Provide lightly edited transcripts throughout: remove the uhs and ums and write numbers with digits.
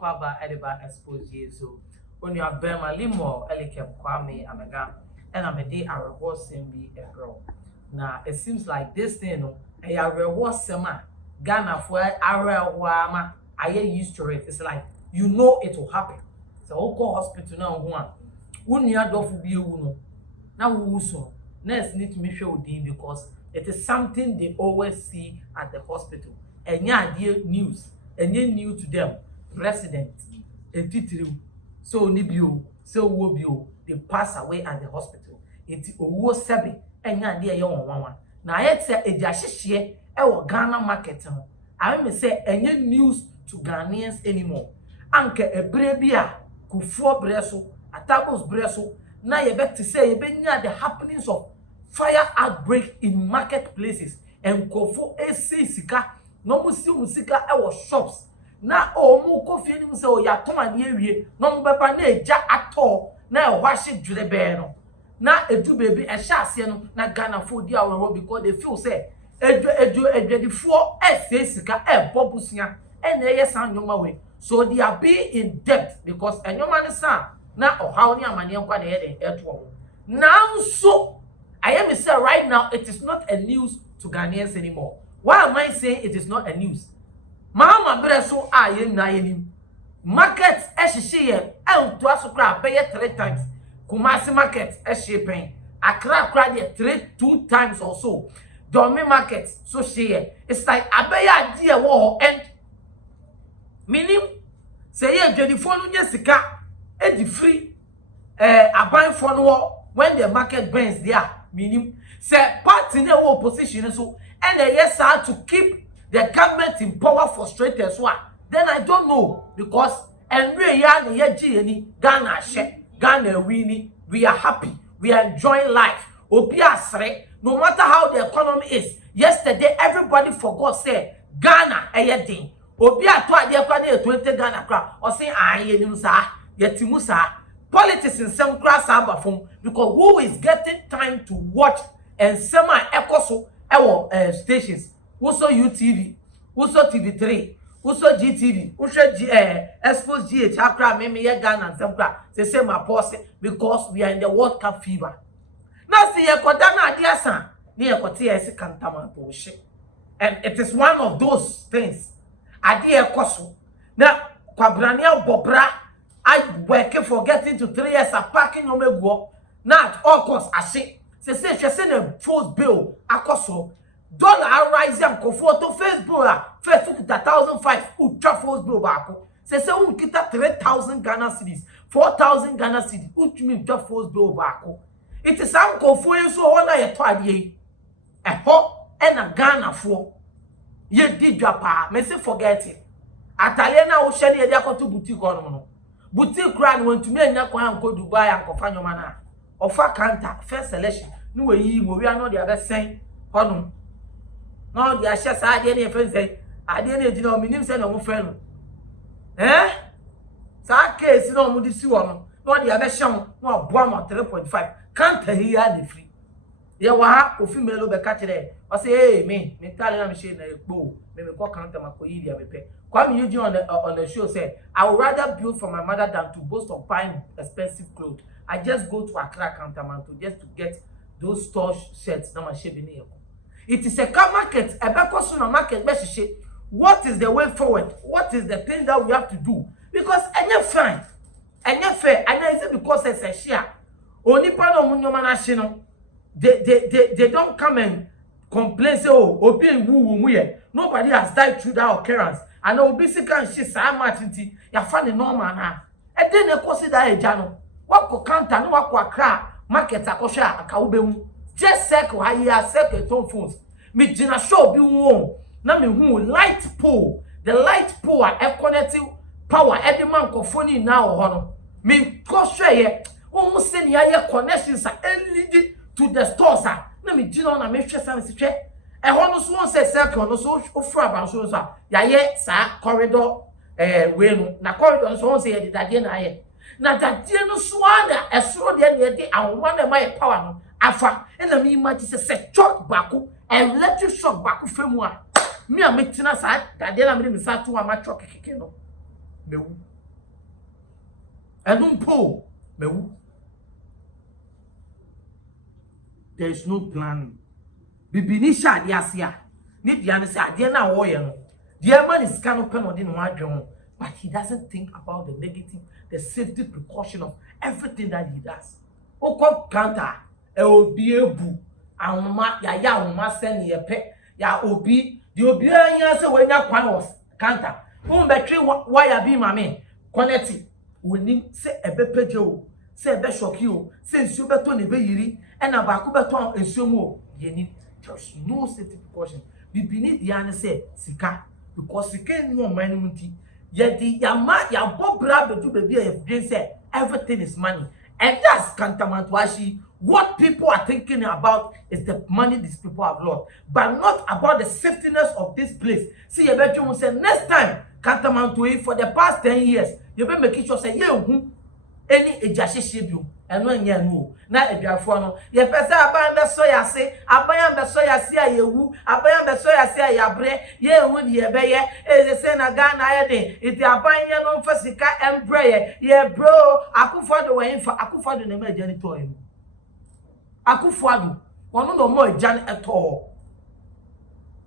kwaba ediba expose yeso when you have Bema Limo Elikem Kwame Amega and I'm a day I reward Simbi a girl. Now it seems like this thing I reward Sema Ghana for Arawama I used to it. It's like you know it will happen. So Oko hospital now one year dofu be uno. Now we so next need to make sure because it is something they always see at the hospital. And yeah, dear news, and you new to them, president, a titri, so nibio, so wobio, they pass away at the hospital. It's owo sebi, and yeah, dear young one. Now I say a jashishi, our Ghana market. I may say any news to Ghanaians anymore. Anke a brebia, kufo breso, atabos breso. Now you bet to say you been near the happenings of fire outbreak in marketplaces and kofo ese sika no musika e shops na mu kofi ni se o ya ton ade awie no mu beba na eja ato na e hwahye dwere no na edu bebi e hye ase no na Ghana fo di awo because they feel say edwedifo ese sika e bobusia e na ye san nyoma we so they are being in debt because enyoma ne san na ohaw ni amane nkwa na ye den eto now so I am saying right now it is not a news to Ghanaians anymore. Why am I saying it is not a news? Mama breso aye na yenim. Market ehihye to asukra pay 3 times. Kumasi market ehihye Accra kra dey 2 times or so. Domi market so share. It's like abeya die wo and minim say ye dwedifo no nya sika e di free aban for no when the market burns there. Meaning, say party in the opposition so and they yes are to keep the government in power frustrated as well. Then I don't know because and we are the Ghana share, Ghana winning, we are happy, we are enjoying life. Obiasre, no matter how the economy is. Yesterday, everybody forgot say Ghana thing. Obia to ade 20 Ghana crowd or say yetimusa. Politics in some class abafum because who is getting time to watch and semi echo stations? Also UTV, also TV3, also GTV, also Xposed GH Accra, maybe Ghana and some class. They say my boss because we are in the World Cup fever. Now see Kodana Diasa near Kotia Kantamanto. And it is one of those things. Adia Kosu. Now Kwabrania Bobra. I working for getting to 3 years of parking on my work. Now at all costs, I say she send a false bill. I cost dollar rising and comfort to Facebook. Facebook 1,005 ultra false bill back. Say we get 3,000 Ghana cedis, 4,000 Ghana cedis. Which means just false bill back. It is some comfort so one I told ye. A hot and a Ghana for ye did your pa. Me say forget it. Ataliana o sheni e dia ko to boutique on. Boutique grand want to me anya kwan ko Dubai and ko fanyo mana ofa Kanta first selection no we yi mo we are no dey abesen hono no dey ahye sa ade na efen say ade na ejina o minim say na mo fe no sa case na mo di si wo no dey abehye no aboa mo 3.5 Kanta here dey free ye wa ha ofi melo be ka kire o say hey me tell na me she na ekpo me ko Kanta makoyi dia mepe Kwame Eugene on the show said, I would rather build for my mother than to boast of buying expensive clothes. I just go to Accra Kantamanto just to get those store shirts. It is a car market, a back market. What is the way forward? What is the thing that we have to do? Because any fine, any fair, and is it because it's a share? Only part of they don't come and complain, say, oh, nobody has died through that occurrence. And obisika and she sa much into ya funny normal na. E den e kosi da eja no. Wako Kanta no wako Accra market akosha akawube mu. Just circle ha ya circle ton phones. Me gina show bi won. Na me hu light pole. The light pole e connect power every man ko phone na ho no. Me ko hwe ye. Won se ne ya connections a lead to the stores a. Na me gina na me hwe sam se hwe. E ho no so won say circle no so ofura ban so so ya ye sa corridor we no na corridor so won say ye dade na ye na dade no so na esoro de na ye de awoma na my power no afa e na me imagine say shock baako electric shock baako femu a me a metina sa dade na me sa to ama shock keke no mewu Enumpo mewu. There is no planning. Bibinisha diasia. Need the answer. Dear now warrior. Dear man is kind of pen on the but he doesn't think about the negative, the safety precaution of everything that he does. Oko kanta obi ebu anoma ya anoma send ye pe ya obi the obi anya say we nya kwan was kanta won betwe wire bi mame connect woni say ebepeje o say ebe shock you say nsuo beto ne be yiri e na ba ku beto nsuo mu o ye ni there's no safety precaution we need the answer say sika because sika ni o man mu ti ye di ya bobra bedu be bi e say everything is money. And that's Kantamanto. What people are thinking about is the money these people have lost, but not about the safetyness of this place. See, you better will say next time, Kantamanto, for the past 10 years, you better make sure say, any ejashishibio, and no no. Now, if you are for you better abandon the soya say, abandon the soya say, you abandon the soya say, ya bre, ye would ye be, is the same again. I did it, the abandon on Fasika and prayer, ye bro, I could find the way for I could find the name of Jenny to him. I could find one no more Jan at all.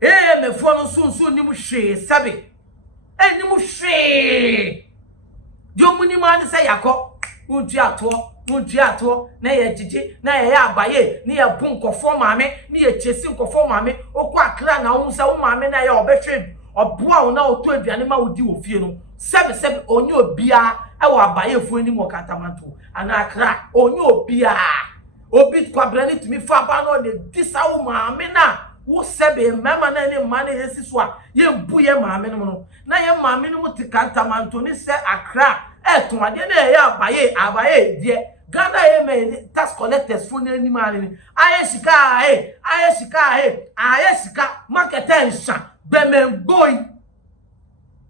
Eh, me phone soon, you she, Sabi, and you she. Do money man say, Yako. Unjiato na ye jiji na ye abaye ni ye punko fo maame ni ye chesi nko fo maame okwa akra na wo nsa wo maame na ye obehwe oboa wo na oto aduane ma wodi wo fie no sebe onye obia e wo abaye fo ani mo Kantamanto ana akra onye obia obi kwabra ni tumi fa ba no de disa wo maame na wo sebe mama na ni ma na yesi so a ye mbu ye maame no na ye maame no mo ti Kantamanto ni se akra to ade na abaye die Ghana me tax collectors phone any man aye sika market tension bemen boy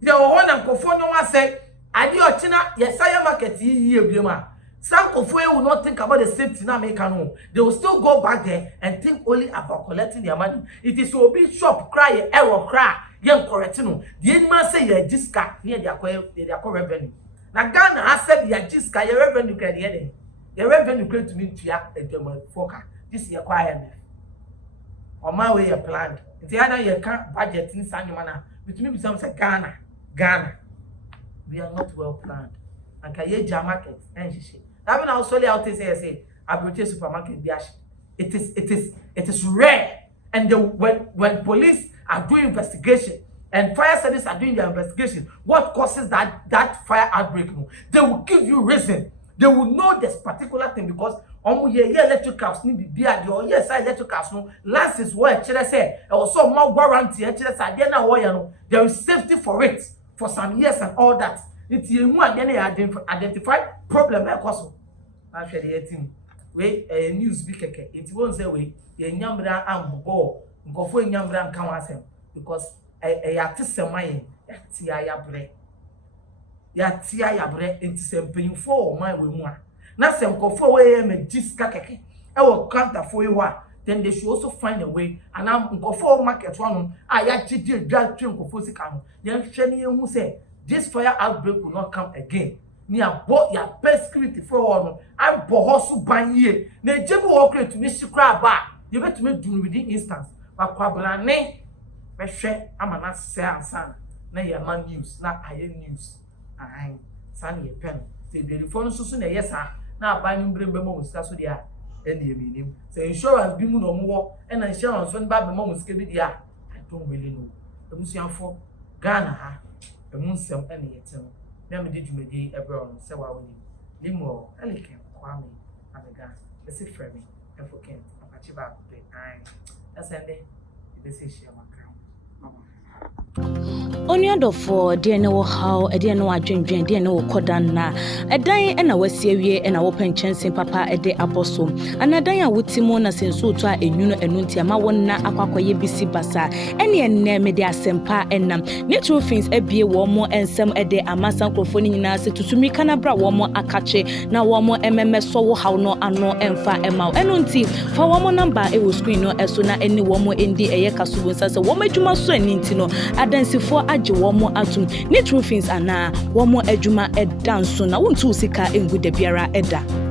the one and kofo no ma say ade ochina yesaya market yi ebiema some kofo will not think about the safety na make no they will still go back there and think only about collecting their money. It is so big shop cry error cry yen correct no the man say you discard near their revenue. Na Ghana has said ya jiska your revenue credit your revenue credit to me to ya forecast this year quiet on my way you planned it's either you can't budget in Sanyumana between me some say Ghana we are not well planned and can ye market and she that when I was solely out say I supermarket it is rare and when police are doing investigation and fire service are doing their investigation, what causes that fire outbreak? They will give you reason. They will know this particular thing because electric cars need to be at your yes electric cars no license what say also more warranty there is safety for it for some years and all that. It's you identify problem cause actually we news be keke it won't say we nyambra ambo nkofo nyambra nkan wasem because yate semayin yate ayabre enti sempanyfo o man we mu a na semkofo we me jiska keke e wo counterfo yi wa then they should also find a way and nkofo market one ya gidi drag train nkofo sika no yen hwe ne hu say this fire outbreak will not come again ni abo ya security for one abo hosu banye na jebu wo create me shikra ba you betumi do within instance bakwabrane behwe amana se ansana na ye man news na aye news ai san ye pen te be phone so na yesa na aban mbrembe mo sika so dia ene ye minim say insurance bi mu no mo e na insurance fund ba be mo sika bi dia I don't really know ebusuafo Ghana ha emu nsem ene ye tem na me de dwumadi ebro no se wa woni limo elike kwame amega ese Fİrε efoken apachi ba ko pe ai asende ibese share makram Onyadofo de ne wo haw de ne wo adwendwen de ne wo kodan na edan e na wasie wie e na wo penchensen papa e de aboso anadan a wotimo na senso to a enwunu enunti ama wonna akwakoye bisi basa ene enne me de asempa enam natural things ebie wo mo ensem e de amasan krofo ni nyina se tutumi kana bra wo mo akache na wo mo emmeso wo haw no ano emfa emaw enunti fa wo mo number e wo screen no eso na eni wo mo endi eye kasubu nsa se wo madwuma so aninti no adan apolisifoɔ agye wɔn atum ne true fins ana wɔn adwuma ɛda nso na wontu sika engu da biara ɛda